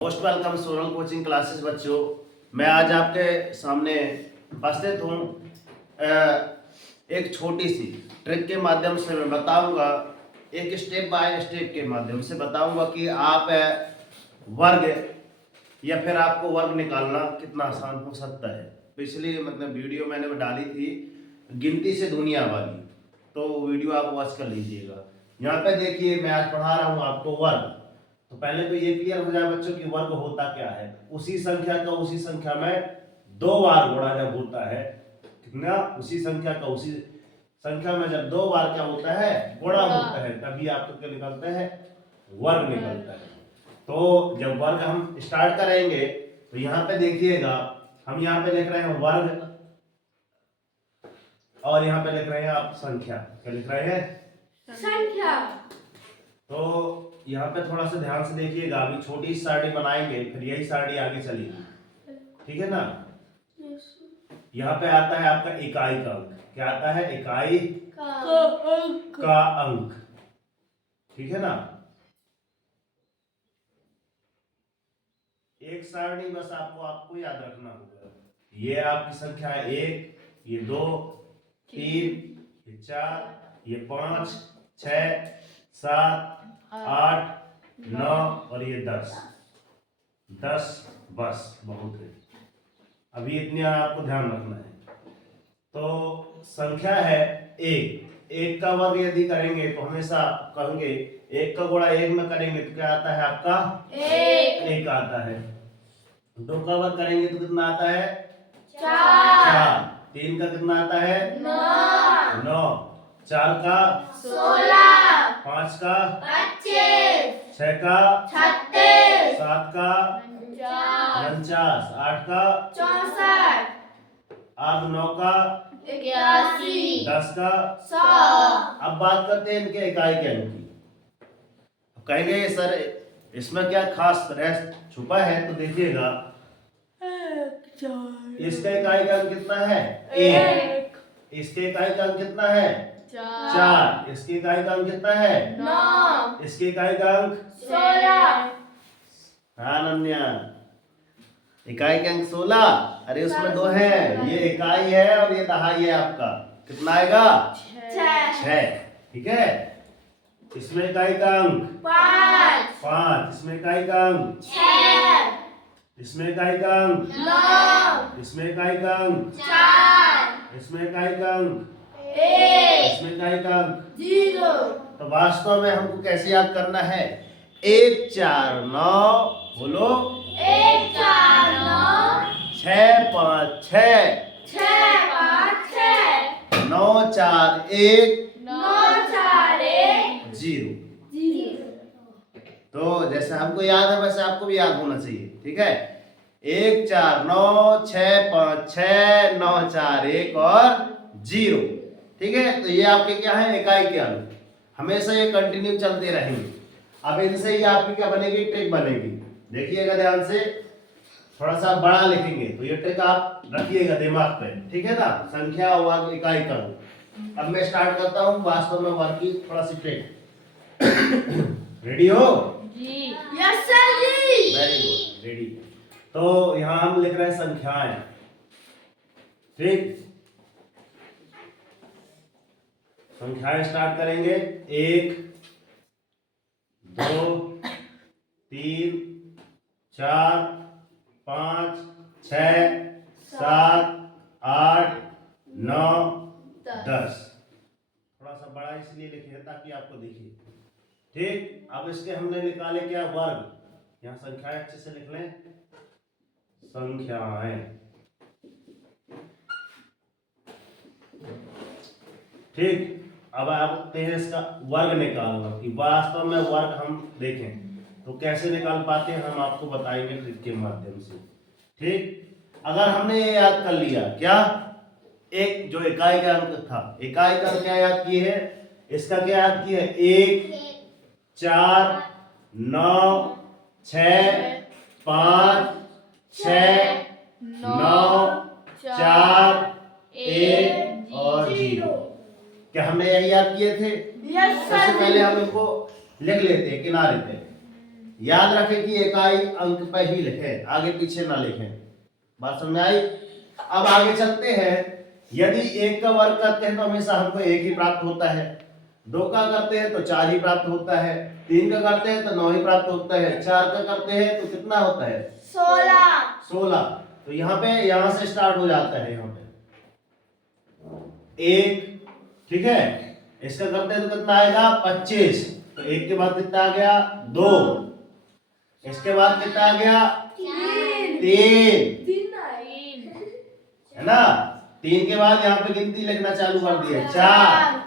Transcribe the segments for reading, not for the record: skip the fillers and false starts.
Most welcome Sonal coaching classes बच्चों। मैं आज आपके सामने उपस्थित हूँ। एक छोटी सी ट्रिक के माध्यम से मैं बताऊंगा, एक स्टेप बाय स्टेप के माध्यम से बताऊंगा कि आप वर्ग या फिर आपको वर्ग निकालना कितना आसान हो सकता है। पिछली वीडियो मैंने डाली थी गिनती से दुनिया वाली, तो वीडियो आप वॉच कर लीजिएगा। यहाँ पे देखिए मैं आज पढ़ा रहा हूँ आपको वर्ग। तो पहले तो ये क्लियर हो जाए बच्चों कि वर्ग होता क्या है। उसी संख्या का उसी संख्या में दो बार गुणा जब होता है, कितना, उसी संख्या का उसी संख्या में जब दो बार क्या होता है, गुणा होता है, तभी आपको क्या निकलता है, वर्ग निकलता है। तो जब वर्ग हम स्टार्ट करेंगे तो यहाँ पे देखिएगा, हम यहाँ पे लिख रहे हैं वर्ग और यहाँ पे लिख रहे हैं आप संख्या। क्या लिख रहे हैं, संख्या। तो यहाँ पे थोड़ा सा ध्यान से देखिएगा, अभी छोटी सारणी बनाएंगे, फिर यही सारणी आगे चलेगी, ठीक है ना। यहाँ पे आता है आपका इकाई का अंक। क्या आता है, इकाई का अंक, ठीक है ना। एक सारणी बस आपको याद रखना होगा। ये आपकी संख्या है 1, ये 2, 3, ये 4, ये 5, 6, 7, 8, 9 और ये 10। बस बहुत है, अभी इतने आपको ध्यान रखना है। तो संख्या है 1 का वर्ग यदि करेंगे तो हमेशा कहेंगे 1 का गुणा 1 में करेंगे तो क्या आता है आपका 1 आता है। 2 का वर्ग करेंगे तो कितना आता है 4। 3 का कितना आता है 9। 4 का 16। 5 का 25। 6 का 36। 7 का 49। 8 का 64। 8 9 का 81। 10 का 100। अब बात करते हैं इनके इकाई के अंक की। कहेंगे सर इसमें क्या खास रहस्य छुपा है, तो देखिएगा इसका इकाई का अंक कितना है 1। इसके इकाई का अंक कितना है 4। इसके इकाई का अंक कितना है 9। इसके इकाई का अंक 16। हाँ अनन्या, इकाई के अंक 16। अरे उसमें 2 है, ये इकाई है और ये दहाई है आपका। कितना आएगा 6, ठीक है। इसमें इकाई का अंक 5। इसमें इकाई का अंक 6। इसमें इकाई का अंक 9। इसमें इकाई का अंक 4। इसमें इकाई का अंक 1। इसमें इकाई का अंक 0। तो वास्तव में हमको कैसे याद करना है, 1 4 9, बोलो 1 4 9, 6 5 6, 6 5 6, 9 4 1, 9 4 1 0। तो जैसे हमको याद है वैसे आपको भी याद होना चाहिए, ठीक है। 1 4 9 6 5 6, 9 4 1 और 0, ठीक है। तो ये आपके क्या है, इकाई के अंक। हमेशा ये कंटिन्यू चलते रहेंगे। अब इनसे ही आपकी क्या बनेगी, ट्रिक बनेगी। देखिएगा ध्यान से, थोड़ा सा बड़ा लिखेंगे तो ये ट्रिक आप रखिएगा दिमाग पे, ठीक है ना। संख्या वर्ग इकाई का अंक। अब मैं स्टार्ट करता हूँ वास्तव में वर्ग की थोड़ा सी ट्रिक। रेडी हो जी? यस सर जी। Very good, ready. तो यहाँ हम लिख रहे हैं संख्याएं, ठीक। संख्याएं स्टार्ट करेंगे 1 2 3 4 5 6 7 8 9 10। थोड़ा सा बड़ा इसलिए लिखे ताकि आपको दिखे, ठीक। अब इसके हमने निकाले क्या, वर्ग। यहाँ संख्याएं अच्छे से लिख लें, संख्याएं, ठीक। अब आते हैं इसका वर्ग निकालना, कि वास्तव में वर्ग हम देखें तो कैसे निकाल पाते हैं, हम आपको बताएंगे ट्रिक के माध्यम से, ठीक। अगर हमने ये याद कर लिया, क्या, एक जो इकाई का अंक था, इकाई का अंक क्या याद किए है, इसका क्या याद किए है, 1 4 9 6 5 6 9 4 1 और 0। क्या हमने यही याद किए थे? Yes sir. सबसे पहले हम इनको लिख लेते हैं किनारे पे। याद रखें कि इकाई अंक पर ही लिखें, आगे पीछे ना लिखें। बात समझ आई? अब आगे चलते हैं। यदि 1 का वर्ग करते हैं तो हमेशा हमको 1 ही प्राप्त होता है, 2 का करते हैं तो 4 ही प्राप्त होता है, 3 का करते हैं तो 9 ही प्राप्त होता है, 4 का करते हैं तो कितना होता है? 16। तो यहाँ पे यहाँ से स्टार्ट हो जाता है, यहाँ पे 1, ठीक है। इसका करते हैं तो कितना आएगा? 25। तो 1 के बाद कितना आ गया? 2। इसके बाद कितना आ गया? 3 है ना। 3 के बाद यहाँ पे गिनती लिखना चालू कर दिए, 4।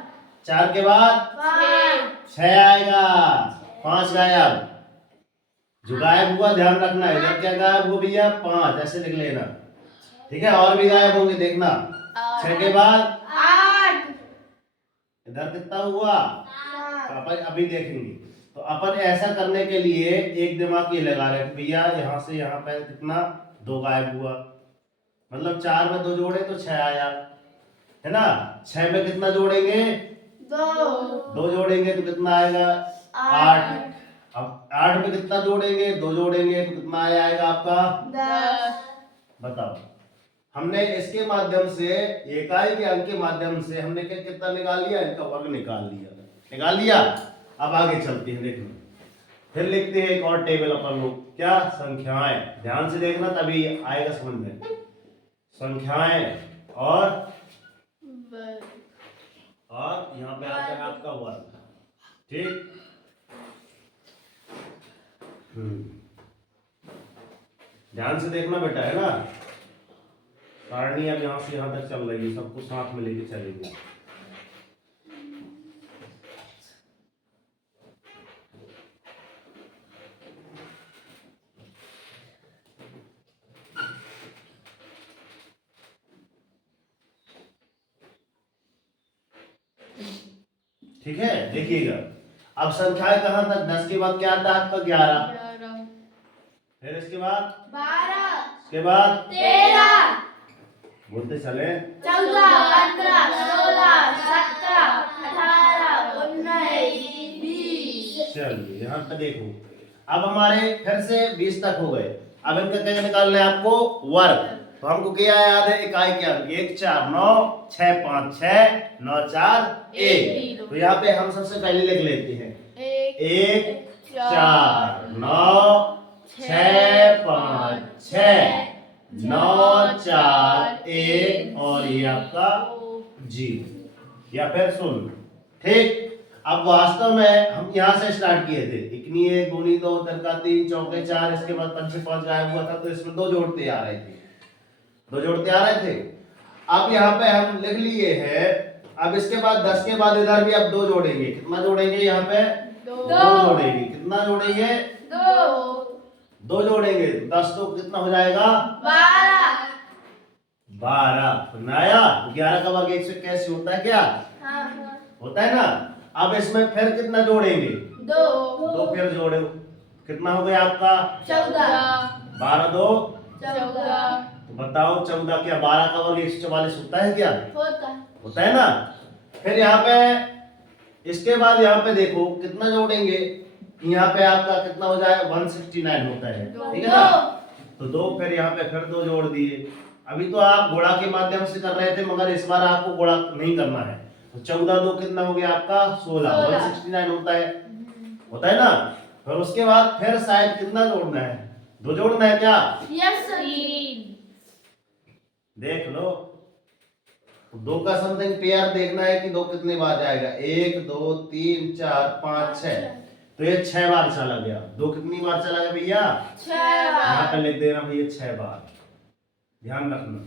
4 के बाद 6 आएगा, 5 गायब। जो गायब हुआ ध्यान रखना है, जब क्या गायब हो भैया? 5, ऐसे लिख लेना, ठीक है। और भी गायब होंगे देखना। 6 के बाद 8। इधर कितना हुआ? तो अपन अभी देखेंगे। तो अपन ऐसा करने के लिए एक दिमाग ये लगा रहे भैया, यहाँ से यहाँ पे कितना? 2 गायब हुआ, मतलब 4 में 2 जोड़े तो 6 आया, है ना। 6 में कितना जोड़ेंगे? 2 जोड़ेंगे तो कितना आएगा? 8। अब 8 में कितना जोड़ेंगे? 2 जोड़ेंगे तो कितना आएगा आपका? 10। बताओ, हमने इसके माध्यम से, इकाई के अंक के माध्यम से हमने कितना निकाल लिया? इनका वर्ग निकाल लिया। अब आगे चलते हैं, देखो फिर लिखते हैं एक और टेबल अपन लोग, क्या? संख्याएं। ध्यान से देखना तभी आएगा समझ में। संख्याएं और यहाँ पे आता है आपका वर्ग, ठीक। ध्यान से देखना बेटा, है ना। सारणी अब यहाँ से यहाँ तक चल रही है, सबको साथ में लेके चलेंगे। ठीक है, देखिएगा। अब संख्याएं कहां तक? 10 के बाद क्या आता है आपका? 11। फिर इसके बाद 12, इसके बाद 13, बोलते चले 14, 15, 16, 17, 18, 19, 20। चलिए यहाँ पे देखो, अब हमारे फिर से 20 तक हो गए। अब इनका क्या निकालना है आपको? वर्ग। तो हमको क्या याद है? इकाई क्या? 1 4 9 6 5 6 9 4 1। तो यहाँ पे हम सबसे पहले लिख लेते हैं 1 4 9 6 5 6 9 4 1 और ये आपका 0 या फिर 0, ठीक। अब वास्तव में हम यहाँ से स्टार्ट किए थे, इतनी 1 दूनी 2 तिरका 3 चौके 4, इसके बाद 5 से 5 गायब हुआ था, तो इसमें 2 जोड़ते आ रहे थे, 2 जोड़ते आ रहे थे। अब यहाँ पे हम लिख लिए हैं। अब इसके बाद 10 के बाद इधर भी अब 2 जोड़ेंगे। कितना जोड़ेंगे? यहाँ पे 2 जोड़ेंगे। कितना जोड़ेंगे? 2 जोड़ेंगे। 10 तो कितना हो जाएगा? 12। सुनाया? 11 का वर्ग 181 होता है क्या? होता है ना। अब इसमें फिर कितना जोड़ेंगे? 2 फिर जोड़ो, कितना हो गया आपका? 14। 12 2 14। तो बताओ 14 क्या 12 का वर्ग 144 होता है क्या? होता है ना। फिर यहाँ पे इसके बाद यहाँ पे देखो कितना जोड़ेंगे, यहाँ पे आपका कितना हो जाए? 169 होता है, ठीक है ना। तो 2 फिर यहाँ पे फिर 2 जोड़ दिए। अभी तो आप गुणा के माध्यम से कर रहे थे, मगर इस बार आपको गुणा नहीं करना है। तो 14 2 कितना हो गया आपका? 16। 169 होता है ना। फिर उसके बाद फिर शायद कितना जोड़ना है? 2 जोड़ना है क्या? Yes sir. देख लो, 2 का समथिंग पेयर देखना है कि 2 कितने बार जाएगा? 1 2 3 4 5 6। तो ये 6 बार चला गया। 2 कितनी बार चला गया भैया? 6 बार। यहाँ पे लिख देना भैया 6 बार, ध्यान रखना।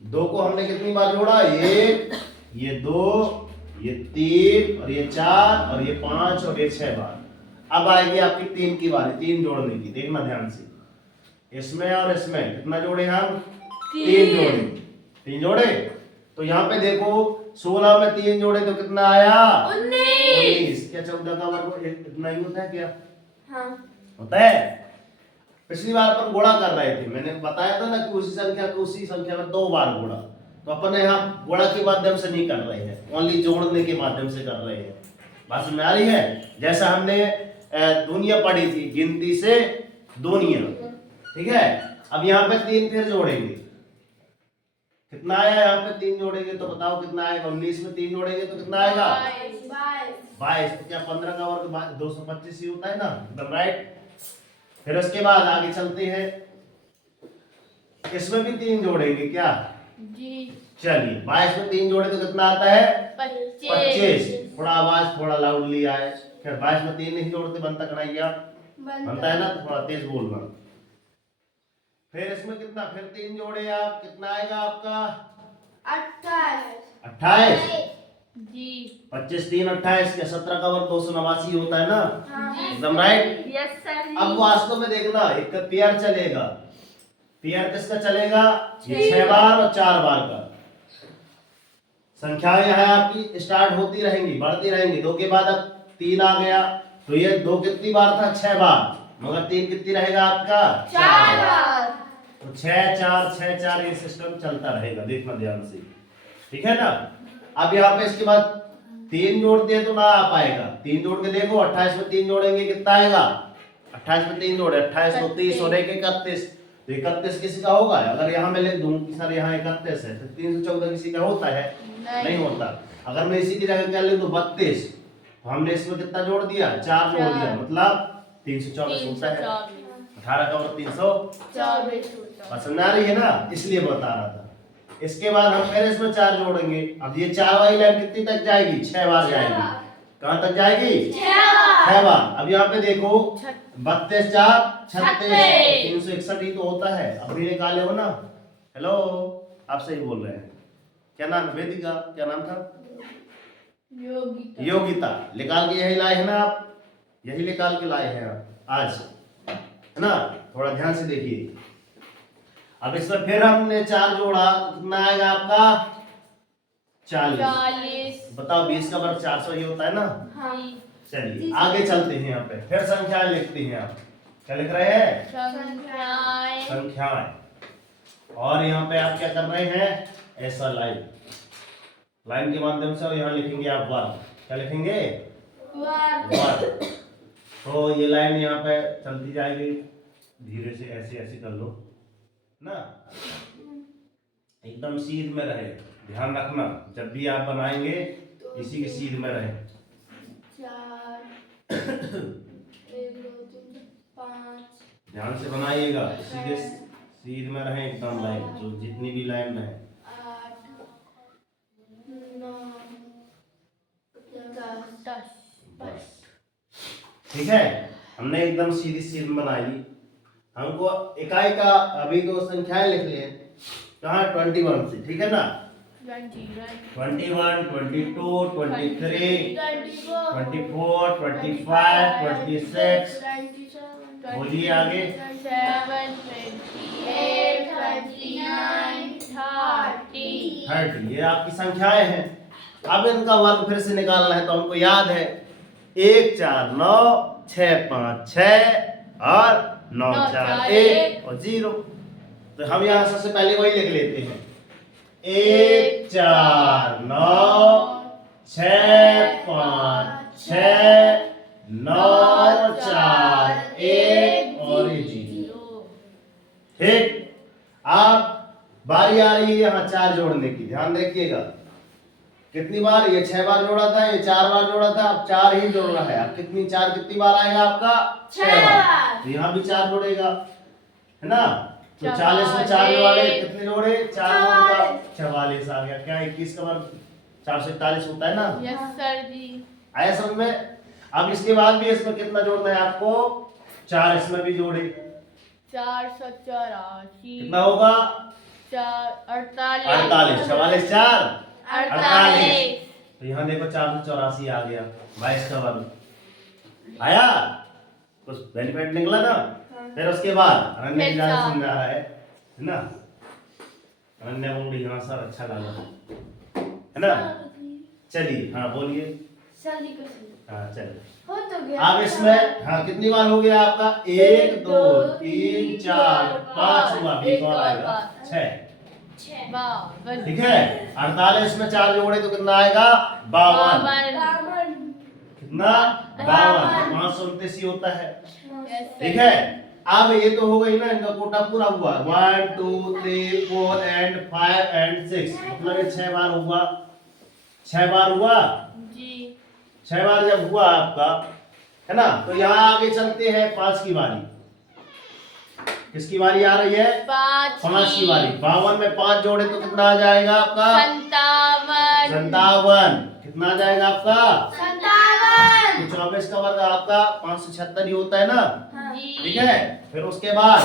2 को हमने कितनी बार जोड़ा? 1, ये 2, ये 3 और ये 4 और ये 5 और ये 6 बार। अब आएगी आपकी 3 की बारी, 3 जोड़ने की। देखना ध्यान से, इसमें और इसमें कितना जोड़े हम? 3 जोड़े। 3 जोड़े। तो यहाँ पे देखो 16 में 3 जोड़े तो कितना आया? 19। क्या 14 का वर्ग इतना ही होता है क्या? हाँ होता है। पिछली बार अपन गुणा कर रहे थे, मैंने बताया था ना कि उसी संख्या में 2 बार गुणा। तो अपन यहाँ गुणा के माध्यम से नहीं कर रहे हैं, ओनली जोड़ने के माध्यम से कर रहे हैं। बात समझ में आ रही है? जैसा हमने दुनिया पढ़ी थी, गिनती से दुनिया। ठीक है, अब यहाँ पे 3 फिर जोड़ेंगे। कितना आया यहाँ पे? 3 जोड़ेंगे तो बताओ कितना आएगा? 19 में 3 जोड़ेंगे तो कितना आएगा? 22। तो क्या 15 का वर्ग 225 ही होता है ना, एकदम राइट। फिर उसके बाद आगे चलते हैं, इसमें भी 3 जोड़ेंगे क्या जी? चलिए 22 में 3 जोड़े तो कितना आता है? 25। थोड़ा आवाज थोड़ा लाउडली आए। क्या 22 में 3 नहीं जोड़ते बनता कन्हैया? बनता है ना, तो थोड़ा तेज बोलना। फिर इसमें कितना? फिर 3 जोड़े आप, कितना आएगा आपका? 28। जी। 25 3 28, क्या 17 का वर्ग 289 होता है ना, एकदम राइट। Yes sir. अब वास्तव में देखना, एक का पेयर चलेगा। पेयर किसका चलेगा? ये 6 बार और 4 बार का। संख्याएं यहाँ आपकी स्टार्ट होती रहेंगी, बढ़ती रहेंगी। 2 के बाद अब 3 आ गया, तो ये 2 कितनी बार था? 6 बार, मगर 3 कितनी रहेगा आपका? 4 बार। तो 6 4 6 4 ये सिस्टम चलता रहेगा, देखना ध्यान से, ठीक है ना। अब यहाँ पे इसके बाद 3 जोड़ते हैं तो ना आ पाएगा। 3 जोड़ के देखो, 28 में 3 जोड़ेंगे कितना आएगा? 28 में 3 जोड़े, 28 2 30 और 1 31। तो 31 किसी का होगा? अगर यहाँ मैं लिख दूं कि सर यहाँ 31 है, तो 314 किसी का होता है? नहीं होता। अगर मैं इसी की जगह क्या लिख दूं? 32, तो हमने इसमें कितना जोड़ दिया? 4 जोड़ दिया, मतलब 324 होता है। 18 का और 324 पसंद आ रही है ना, इसलिए बता रहा था। इसके बाद हम फिर इसमें 4 जोड़ेंगे। अब ये 4 वाली लाइन कितनी तक जाएगी? 6 बार जाएगी। कहां तक जाएगी? 6 बार। अब यहाँ पे देखो, 32 4 36, 361 ही तो होता है। अब भी निकाले हो ना? हेलो, आप सही बोल रहे हैं। क्या नाम? वेदिका, क्या नाम था? योगिता। निकाल के यही लाए हैं ना आप? यही निकाल के लाए हैं आप आज, है ना? थोड़ा ध्यान से देखिए। अब इसमें फिर हमने 4 जोड़ा, कितना आएगा आपका? 40। बताओ 20 का वर्ग 400 ही होता है ना? चलिए आगे चलते हैं। यहाँ पे फिर संख्याएं लिखते हैं आप। क्या लिख रहे हैं? संख्याएं। और यहाँ पे आप क्या कर रहे हैं? ऐसा लाइन के माध्यम से यहाँ लिखेंगे आप वर्ग। क्या लिखेंगे? वर्ग। तो ये लाइन यहाँ पे चलती जाएगी, धीरे से ऐसे ऐसे कर लो ना, एकदम सीध में रहे। ध्यान रखना, जब भी आप बनाएंगे इसी के सीध में रहे। 4 1 2 3 5। ध्यान से बनाइएगा, इसी के सीध में रहे एकदम लाइन, जो जितनी भी लाइन रहे। 8 9 10। बस ठीक है, हमने एकदम सीधी सीध बनाई। हमको इकाई का अभी तो संख्याएं लिख लिए कहाँ? 21 से, ठीक है ना? 21 22 23 24 25 26। बोलिए आगे। 7 28 29 30। ये आपकी संख्याएं हैं। अब इनका वर्ग फिर से निकालना है, तो हमको याद है 1 4 9 6 5 6 और 9 4 1 और 0। तो हम यहाँ सबसे पहले वही लिख लेते हैं। 1 4 9 6 5 6 9 4 1 और 0। ठीक, आप बारी आ रही है यहाँ 4 जोड़ने की। ध्यान रखिएगा, कितनी बार? ये 6 बार जोड़ा था, ये 4 बार जोड़ा था, अब 4 ही जोड़ रहा है। अब कितनी 4 कितनी बार आएगा आपका? 6 बार। तो यहाँ भी 4 जोड़ेगा, है ना? तो 40 में 4 वाले कितने जोड़े? 4 का 44 आ गया। क्या 21 का वर्ग 441 होता है ना? यस सर जी। आया समझ में? अब इसके बाद भी इसमें कितना जोड़ना है आपको? 4 इसमें भी जोड़े। 484। कितना होगा? 48। 48 44 4 48। तो यहाँ देखो 484 आ गया। 22 का वर्ग आया, कुछ बेनिफिट निकला ना? फिर उसके बाद अनन्या ज्यादा समझा रहा है ना? अनन्या बोली हाँ सर अच्छा लगा, है ना? चलिए हाँ बोलिए। हाँ चलिए, हो तो गया। अब इसमें हाँ कितनी बार हो गया आपका? 1 2 3 4 5 हुआ, भी और आएगा 6। ठीक है, 48 में 4 जोड़े तो कितना आएगा? 52। कितना? 52, 529 ही होता है। Yes, ठीक है, अब ये तो हो गई ना, इनका कोटा पूरा हुआ। 1 2 3 4 एंड 5 एंड 6, मतलब ये 6 बार हुआ। 6 बार हुआ। जी। 6 बार जब हुआ आपका, है ना, तो यहाँ आगे चलते हैं 5 की बारी। किसकी बारी आ रही है? 5 की बारी। 52 में 5 जोड़े तो कितना आ जाएगा आपका? 57। 57। कितना आ जाएगा आपका? 57। तो 24 का वर्ग आपका 576 ही होता है ना। जी। ठीक है, फिर उसके बाद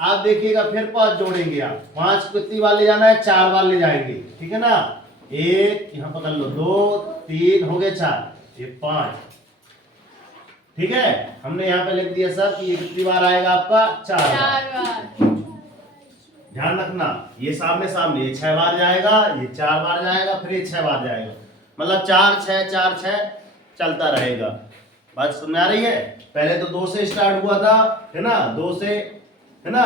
आप देखिएगा फिर 5 जोड़ेंगे आप। 5 कितनी बार ले जाना है? 4 बार ले जाएंगे। ठीक है ना, 1 यहाँ पकड़ लो, 2 3 हो गए 4, ये 5। ठीक है, हमने यहाँ पे लिख दिया सर कि ये कितनी बार आएगा आपका? 4 बार। ध्यान रखना, ये सामने सामने, ये 6 बार जाएगा, ये 4 बार जाएगा, फिर ये 6 बार जाएगा, मतलब 4 6 4 6 चलता रहेगा। बात समझ आ रही है? पहले तो 2 से स्टार्ट हुआ था, है ना, 2 से, है ना,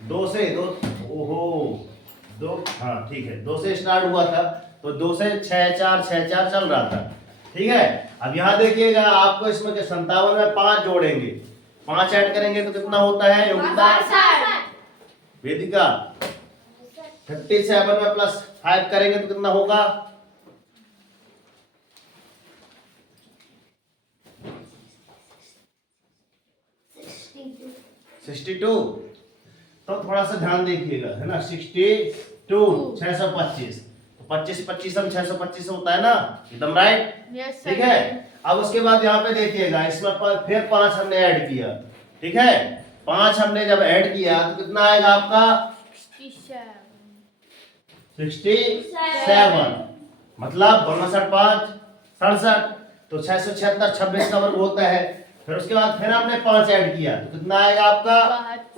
2 से 2, ओहो 2, हाँ ठीक है, 2 से स्टार्ट हुआ था, तो 2 से 6 4 6 4 चल रहा था। ठीक है, अब यहाँ देखिएगा आपको इसमें 57 में 5 जोड़ेंगे, 5 ऐड करेंगे तो कितना होता है योगिता? वेदिका 37 में प्लस 5 करेंगे तो कितना होगा? 62। तो थोड़ा सा ध्यान देखिएगा, है ना, 62 625, तो 25 25 हम 625 होता है ना, एकदम राइट। Yes, ठीक है, अब उसके बाद यहाँ पे देखिएगा, इसमें फिर 5 हमने ऐड किया। ठीक है, 5 हमने जब ऐड किया तो कितना आएगा आपका? 67, मतलब 52 5 67, तो 676 26 का वर्ग होता है। फिर उसके बाद फिर हमने 5 ऐड किया तो कितना आएगा आपका?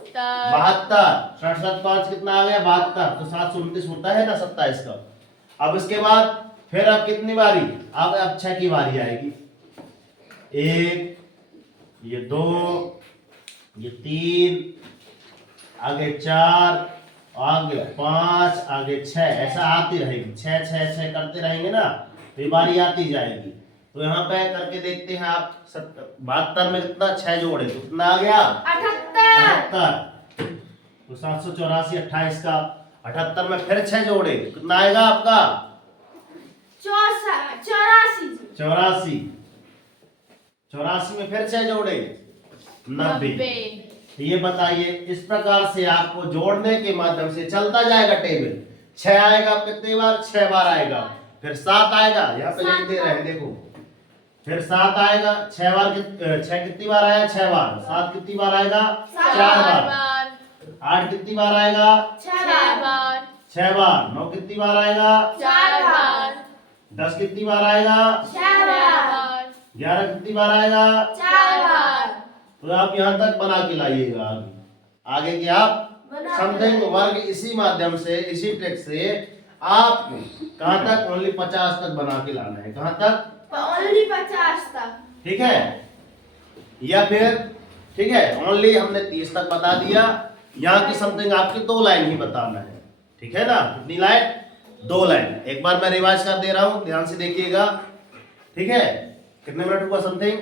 72। 67 5 कितना आ गया? 72, तो 729 होता है ना 27 का। अब इसके बाद फिर अब कितनी बारी? अब 6 की बारी आएगी। 1, ये 2, ये 3, आगे 4, आगे 5, आगे 6, ऐसा आती रहेगी। 6 6 6 करते रहेंगे ना, तो ये बारी आती जाएगी। तो यहाँ पे करके देखते हैं आप, 72 में कितना 6 जोड़े तो कितना आ गया? 78। तो 784 28 का 78 में फिर 6 जोड़े कितना आएगा आपका? 84। 84 में फिर 6 जोड़े 90। ये बताइए, इस प्रकार से आपको जोड़ने के माध्यम से चलता जाएगा टेबल। 6 आएगा कितनी बार? 6 बार आएगा। फिर 7 आएगा, यहाँ पे लिख दे रहे हैं देखो, फिर 7 आएगा, 6 बार 6 कितनी बार आया? 6 बार। 7 कितनी बार आएगा? 4 बार। 8 कितनी बार आएगा? 6 बार। 9 कितनी बार आएगा? 4 बार। 10 कितनी बार आएगा? 11 कितनी बार आएगा? 4 बार। तो आप यहाँ तक बना के लाइएगा। आगे के आप समथिंग वर्ग इसी माध्यम से, इसी ट्रिक से आप कहाँ तक? ओनली 50 तक बना के लाना है। कहाँ तक? ओनली 50 तक। ठीक है, या फिर ठीक है, ओनली हमने 30 तक बता दिया। यहाँ की समथिंग आपकी 2 लाइन ही बताना है। ठीक है ना, कितनी लाइन? 2 लाइन। एक बार मैं रिवाइज कर दे रहा हूँ, ध्यान से देखिएगा। ठीक है, कितने मिनट हुआ समथिंग?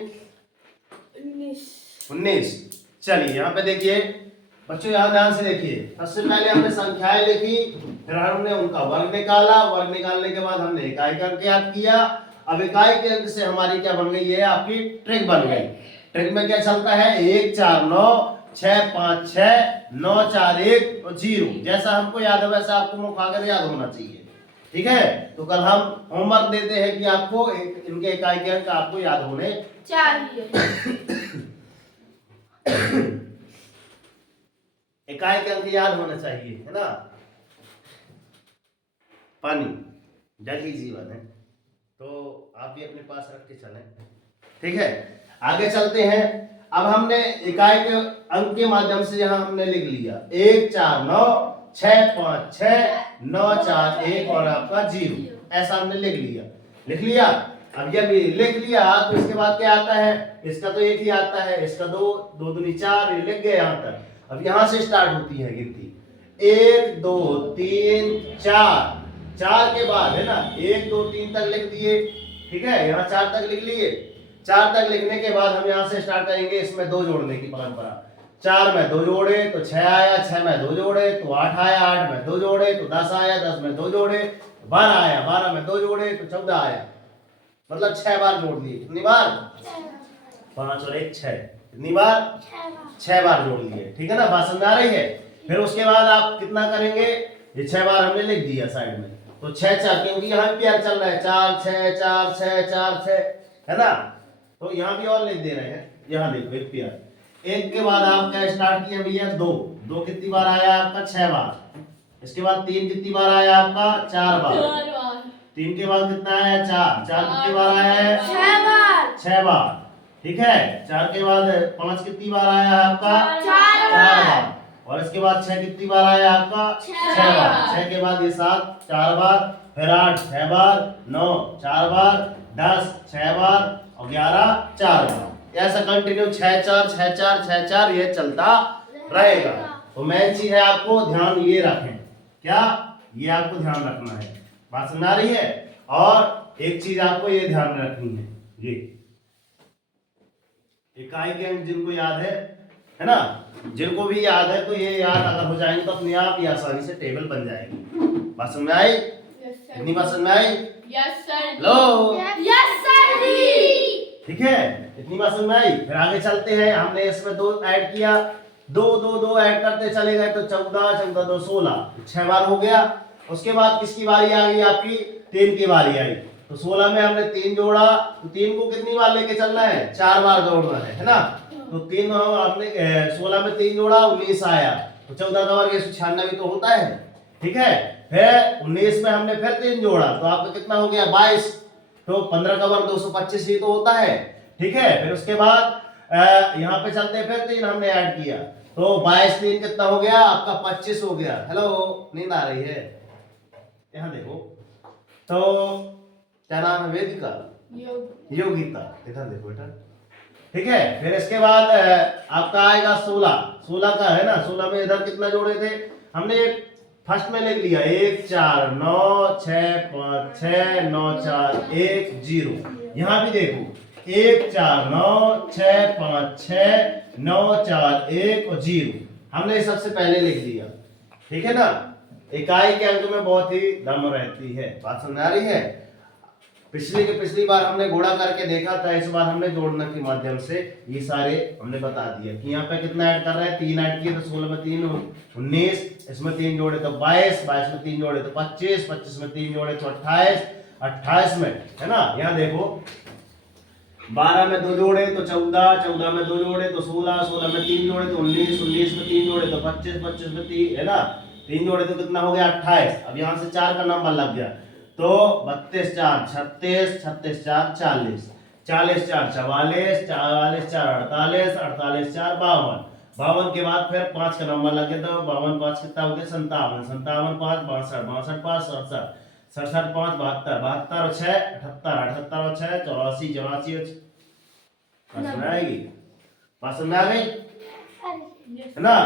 19। चलिए यहाँ पे देखिए बच्चों, यहाँ ध्यान से देखिए। सबसे पहले हमने संख्याएं लिखी, फिर हमने उनका वर्ग निकाला। वर्ग निकालने के बाद हमने इकाई का अंक याद किया। अब इकाई के अंक से हमारी क्या बन गई है? आपकी ट्रिक बन गई। ट्रिक में क्या चलता है? 1 4 9 6 5 6 9 4 1 और 0। जैसा हमको याद है वैसा आपको मुंह खाकर याद होना चाहिए। ठीक है, तो कल हम होमवर्क देते हैं कि आपको इनके इकाई के अंक आपको याद होने चाहिए। इकाई के अंक याद होना चाहिए, है ना। पानी जल ही जीवन है, तो आप भी अपने पास रख के चलें। ठीक है, आगे चलते हैं। अब हमने इकाई के अंक के माध्यम से यहाँ हमने लिख लिया 1 4 9 6 5 6 9 4 1 और आपका 0, ऐसा हमने लिख लिया। लिख लिया। अब जब ये लिख लिया तो इसके बाद क्या आता है? इसका तो 1 ही आता है, इसका 2 2 दूनी 4, ये लिख गए यहाँ तक। अब यहाँ से स्टार्ट होती है गिनती। 1 2 3 4, 4 के बाद है ना 1 2 3 तक लिख दिए। ठीक है, यहाँ 4 तक लिख लिए। 4 तक लिखने के बाद हम यहाँ से स्टार्ट करेंगे इसमें 2 जोड़ने की परंपरा। 4 में 2 जोड़े तो 6 आया, 6 में 2 जोड़े तो 8 आया, 8 में 2 जोड़े तो 10 आया, 10 में 2 जोड़े 12 आया, 12 में 2 जोड़े तो 14 आया। मतलब 6 बार जोड़ दिए। कितनी बार? 5 और 1 6। कितनी बार? 6 बार जोड़ लिए। ठीक है ना, बात समझ आ रही है। फिर उसके बाद आप कितना करेंगे, ये 6 बार हमने लिख दिया साइड में, तो 6 4, क्योंकि यहाँ भी प्यार चल रहा है, 4 6 4 6 4 6, है ना। तो यहाँ भी और लिख दे रहे हैं। यहाँ देखो एक प्यार, एक के बाद आपका स्टार्ट किया भैया 2, 2 कितनी बार आया आपका? 6 बार। इसके बाद 3 कितनी बार आया आपका? 4 बार। 3 के बाद कितना आया? 4, 4 कितनी बार आया है? 6 बार। 6 बार। ठीक है, 4 के बाद 5 कितनी बार आया है आपका? 4 बार। और इसके बाद 6 कितनी बार आया आपका? 6 बार। 6 के बाद ये 7 4 बार, फिर 8 6 बार, 9 4 बार, 10 6 बार और 11 4 बार। ऐसा कंटिन्यू 6 4 6 4 6 4 ये चलता रहेगा। तो मेन चीज है आपको ध्यान ये रखें, क्या ये आपको ध्यान रखना है। बात समझ आ रही है। और एक चीज आपको ये ध्यान रखनी है, ये इकाई के अंक जिनको याद है ना, जिनको भी याद है तो ये याद अगर हो जाएंगे तो अपने आप ही आसानी से टेबल बन जाएगी। बात समझ में आई? इतनी बात समझ में आई? Yes sir. लो यस सर जी। ठीक है, इतनी बात समझ में आई। फिर आगे चलते हैं। हमने इसमें 2 ऐड किया, 2 2 2 ऐड करते चले गए तो 14 14 2 16, 6 बार हो गया। उसके बाद किसकी बारी आ गई आपकी? 3 की बारी आई। तो 16 में हमने 3 जोड़ा, तो 3 को कितनी बार लेके चलना है? 4 बार जोड़ना है ना। तो 3 हमने 16 में 3 जोड़ा 19 आया, तो 14 का वर्ग 196 तो होता है। ठीक है, फिर 19 में हमने फिर 3 जोड़ा तो आपका कितना हो गया? 22। तो 15 का वर्ग 225 ही तो होता है। ठीक है, फिर उसके बाद यहाँ पे चलते फिर 3 हमने ऐड किया, तो 22 3 कितना हो गया आपका? 25 हो गया। हेलो, नींद आ रही है? यहाँ देखो, तो क्या नाम है? वेदिका, योगिता, इधर देखो बेटा। ठीक है, फिर इसके बाद आपका आएगा 16, 16 का है ना। 16 में इधर कितना जोड़े थे हमने? फर्स्ट में लिख लिया 1 4 9 6 5 6 9 4 1 0। यहाँ भी देखो 1 4 9 6 5 6 9 4 1 और 0 हमने सबसे पहले लिख दिया। ठीक है ना, इकाई के अंक में बहुत ही दम रहती है। बात समझ आ रही है। पिछली बार हमने गुणा करके देखा था, इस बार हमने जोड़ने के माध्यम से ये सारे हमने बता दिया कि यहाँ पे कितना ऐड कर रहे हैं? 3 ऐड किए तो 16 में 3 19, इसमें 3 जोड़े तो 22, 22 में 3 जोड़े तो 25, 25 में 3 जोड़े तो 28, 28 में है ना। यहाँ देखो 12 में 2 जोड़े तो 14, 14 में 2 जोड़े तो 16, 16 में 3 जोड़े तो 19, 19 में 3 जोड़े तो 25, 25 में 3 है ना, 3 जोड़े तो कितना हो गया? 28। अब यहाँ से 4 का नंबर लग गया तो 32 4 36, 36 4 40, 40 4 44, 44 4 48, 48 4 52, 52 के बाद फिर 5 का नंबर लग गया तो 52 5 कितना हो गया? 57, 57 5 62, 62 5 67, 67 5 72, 72 और 6 78, 78 और 6 84, 84 समझ आएगी? बात समझ आ गई है ना।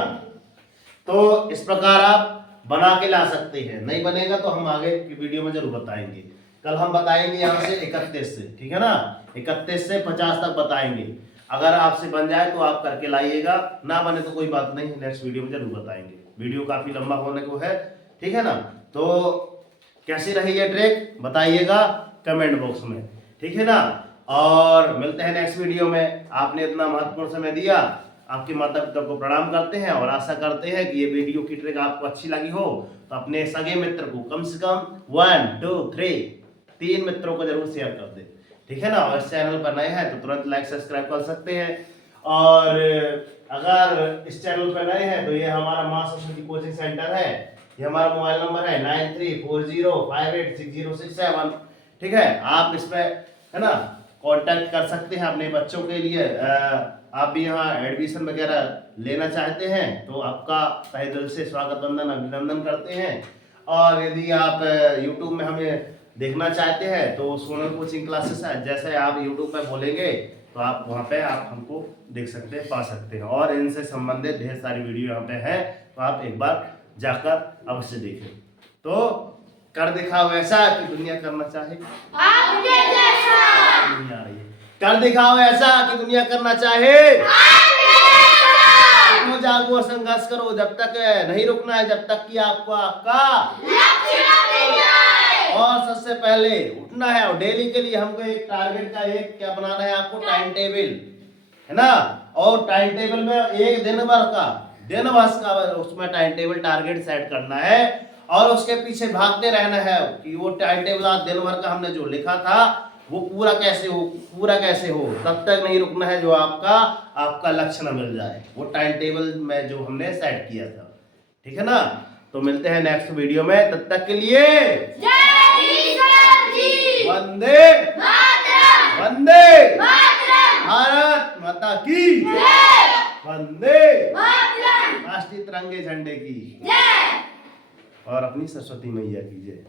तो इस प्रकार आप बना के ला सकते हैं। नहीं बनेगा तो हम आगे की वीडियो में जरूर बताएंगे। कल हम बताएंगे यहाँ से 31 से, ठीक है ना, 31 से 50 तक बताएंगे। अगर आपसे बन जाए तो आप करके लाइएगा, ना बने तो कोई बात नहीं, नेक्स्ट वीडियो में जरूर बताएंगे। वीडियो काफी लंबा होने को है, ठीक है ना। तो कैसी रही ये ट्रिक बताइएगा कमेंट बॉक्स में, ठीक है ना। और मिलते हैं नेक्स्ट वीडियो में। आपने इतना महत्वपूर्ण समय दिया, आपके माता पिता को प्रणाम करते हैं और आशा करते हैं कि ये वीडियो की ट्रिक आपको अच्छी लगी हो तो अपने सगे मित्र को कम से कम 1 2 3 मित्रों को जरूर शेयर कर दे, ठीक है ना। और इस चैनल पर नए हैं तो तुरंत लाइक सब्सक्राइब कर सकते हैं। और अगर इस चैनल पर नए हैं तो ये हमारा मां सरस्वती कोचिंग सेंटर है। ये हमारा मोबाइल नंबर है 9340586067, ठीक है। आप इस पे है ना कांटेक्ट कर सकते हैं अपने बच्चों के लिए। आप भी यहाँ एडमिशन वगैरह लेना चाहते हैं तो आपका तहे दिल से स्वागत वंदन अभिनंदन करते हैं। और यदि आप YouTube में हमें देखना चाहते हैं तो सोनल कोचिंग क्लासेस है, जैसे आप YouTube पे बोलेंगे तो आप वहाँ पे आप हमको देख सकते हैं, पा सकते हैं। और इनसे संबंधित ढेर सारी वीडियो यहाँ पे है, तो आप एक बार जाकर अवश्य देखें। तो कर दिखाओ ऐसा कि दुनिया करना चाहे आपके जैसा। नहीं आ रही है। कर दिखाओ ऐसा कि दुनिया करना चाहे। जागो, संघर्ष करो, जब तक नहीं रुकना है, जब तक कि आपको आपका लक्ष्य न मिल जाए। और सबसे पहले उठना है। और डेली के लिए हमको एक टारगेट का एक क्या बनाना है, आपको टाइम टेबल, है ना। और टाइम टेबल में एक दिन भर का उसमें टाइम टेबल टारगेट सेट करना है और उसके पीछे भागते रहना है कि वो टाइम टेबल आज दिन भर का हमने जो लिखा था वो पूरा कैसे हो, तब तक नहीं रुकना है जो आपका लक्ष्य न मिल जाए, वो टाइम टेबल में जो हमने सेट किया था। ठीक है ना। तो मिलते हैं नेक्स्ट वीडियो में, तब तक के लिए जय हिंद सर जी। वंदे मातरम। वंदे मातरम। भारत माता की जय। वंदे मातरम। राष्ट्रीय तिरंगे झंडे की जय। और अपनी सरस्वती मैया की जय।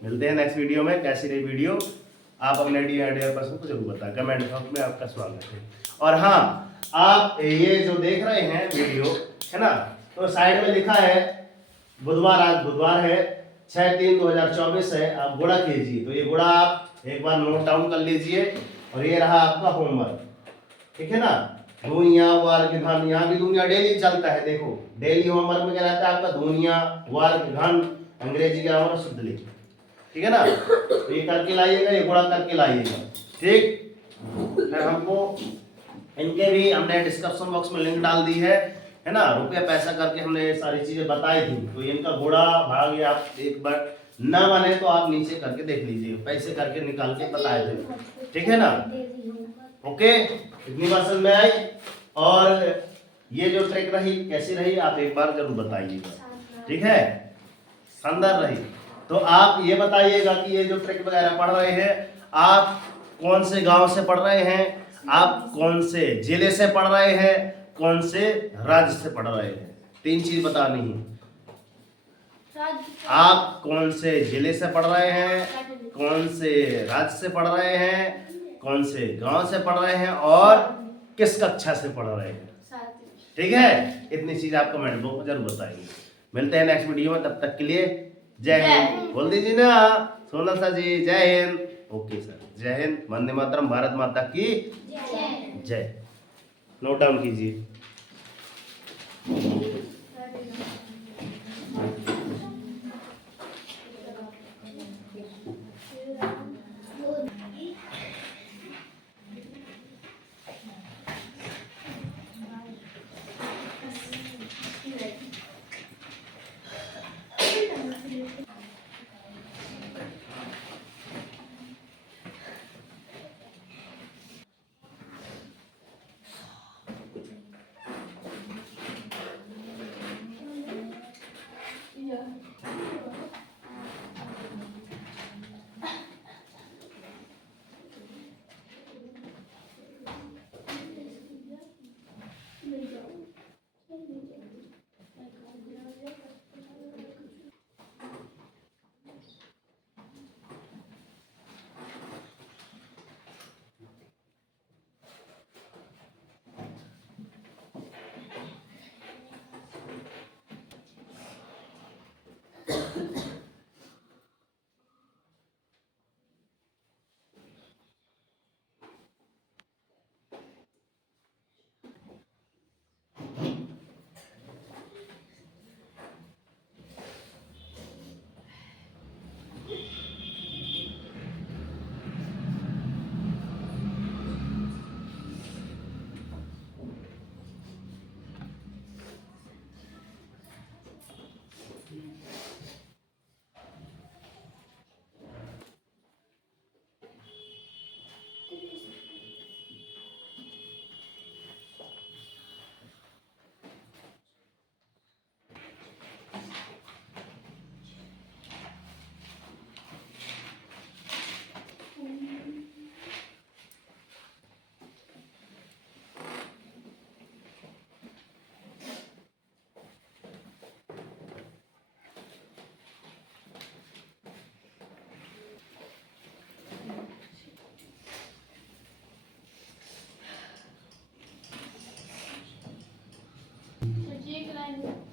मिलते हैं नेक्स्ट वीडियो में। कैसी रही वीडियो आप अपने डियर पर्सन को जरूर बताएं, कमेंट बॉक्स में आपका स्वागत है। और हाँ, आप ये जो देख रहे हैं वीडियो, है ना, तो साइड में लिखा है बुधवार, आज बुधवार है, 6/3/2024 है। आप गुणा कीजिए, तो ये गुणा आप एक बार नोट डाउन कर लीजिए। और ये रहा आपका होमवर्क, ठीक है ना। दुनिया वर्ग घन, यहाँ की दुनिया डेली चलता है। देखो डेली होमवर्क में क्या रहता है आपका, दुनिया वर्ग घन, अंग्रेजी ग्रामर शुद्ध लिख, ठीक है ना। तो ये करके लाइएगा, ये गुणा करके लाइएगा, ठीक। फिर हमको इनके भी हमने डिस्क्रिप्शन बॉक्स में लिंक डाल दी है ना। रुपया पैसा करके हमने ये सारी चीजें बताई थी, तो इनका गुणा भाग ये आप एक बार ना माने तो आप नीचे करके देख लीजिए, पैसे करके निकाल के बताए थे, ठीक है ना। ओके, इतनी बात समझ में आई। और ये जो ट्रिक रही कैसी रही आप एक बार जरूर बताइएगा, ठीक है, शानदार रही। तो आप ये बताइएगा कि ये जो ट्रिक वगैरह पढ़ रहे हैं, आप कौन से गांव से पढ़ रहे हैं, आप कौन से जिले से पढ़ रहे हैं, कौन से राज्य से पढ़ रहे हैं, 3 चीज बतानी है। आप कौन से जिले से पढ़ रहे हैं, कौन से राज्य से पढ़ रहे हैं, कौन से गांव से पढ़ रहे हैं और किस कक्षा से पढ़ रहे हैं, ठीक है। इतनी चीज आप कमेंट बॉक्स में जरूर बताइए। मिलते हैं नेक्स्ट वीडियो में, तब तक के लिए जय हिंद। बोल दीजिए ना सोनल सर जी, जय हिंद। ओके सर, जय हिंद, वंदे मातरम, भारत माता की जय। नोट डाउन कीजिए। एक लाइन